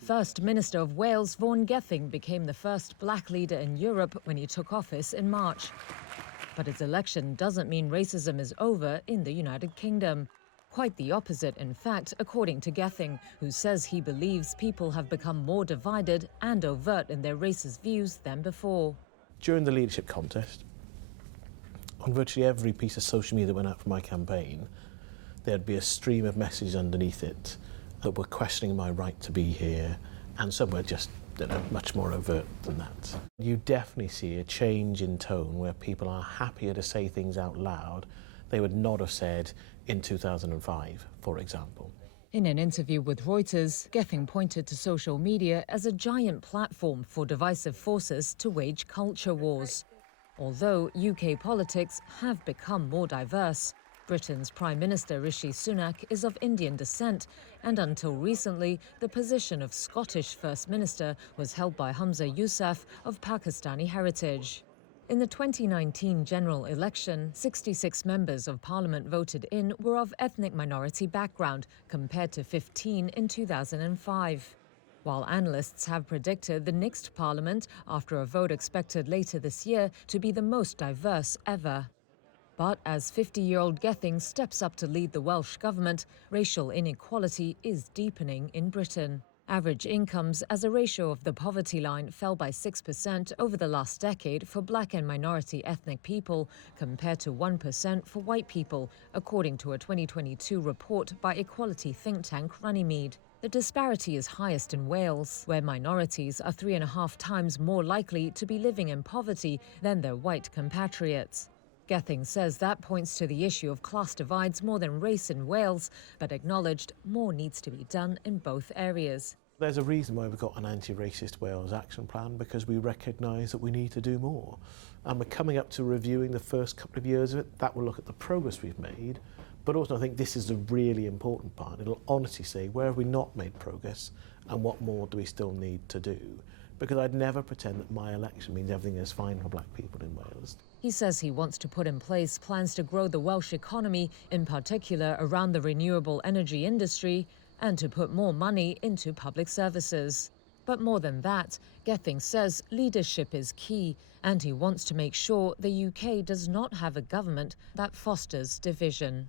First Minister of Wales, Vaughan Gething, became the first black leader in Europe when he took office in March. But his election doesn't mean racism is over in the United Kingdom. Quite the opposite, in fact, according to Gething, who says he believes people have become more divided and overt in their racist views than before. During the leadership contest, on virtually every piece of social media that went out for my campaign, there'd be a stream of messages underneath it that were questioning my right to be here, and some were just much more overt than that. You definitely see a change in tone where people are happier to say things out loud they would not have said in 2005, for example. In an interview with Reuters, Gething pointed to social media as a giant platform for divisive forces to wage culture wars. Although UK politics have become more diverse, Britain's Prime Minister Rishi Sunak is of Indian descent, and until recently, the position of Scottish First Minister was held by Hamza Yousaf of Pakistani heritage. In the 2019 general election, 66 members of parliament voted in were of ethnic minority background, compared to 15 in 2005. While analysts have predicted the next parliament, after a vote expected later this year, to be the most diverse ever. But as 50-year-old Gething steps up to lead the Welsh government, racial inequality is deepening in Britain. Average incomes as a ratio of the poverty line fell by 6% over the last decade for black and minority ethnic people, compared to 1% for white people, according to a 2022 report by equality think tank Runnymede. The disparity is highest in Wales, where minorities are 3.5 times more likely to be living in poverty than their white compatriots. Gething says that points to the issue of class divides more than race in Wales, but acknowledged more needs to be done in both areas. There's a reason why we've got an anti-racist Wales action plan, because we recognise that we need to do more. And we're coming up to reviewing the first couple of years of it. That will look at the progress we've made, but also I think this is the really important part. It'll honestly say, where have we not made progress and what more do we still need to do? Because I'd never pretend that my election means everything is fine for black people in Wales. He says he wants to put in place plans to grow the Welsh economy, in particular around the renewable energy industry, and to put more money into public services. But more than that, Gething says leadership is key, and he wants to make sure the UK does not have a government that fosters division.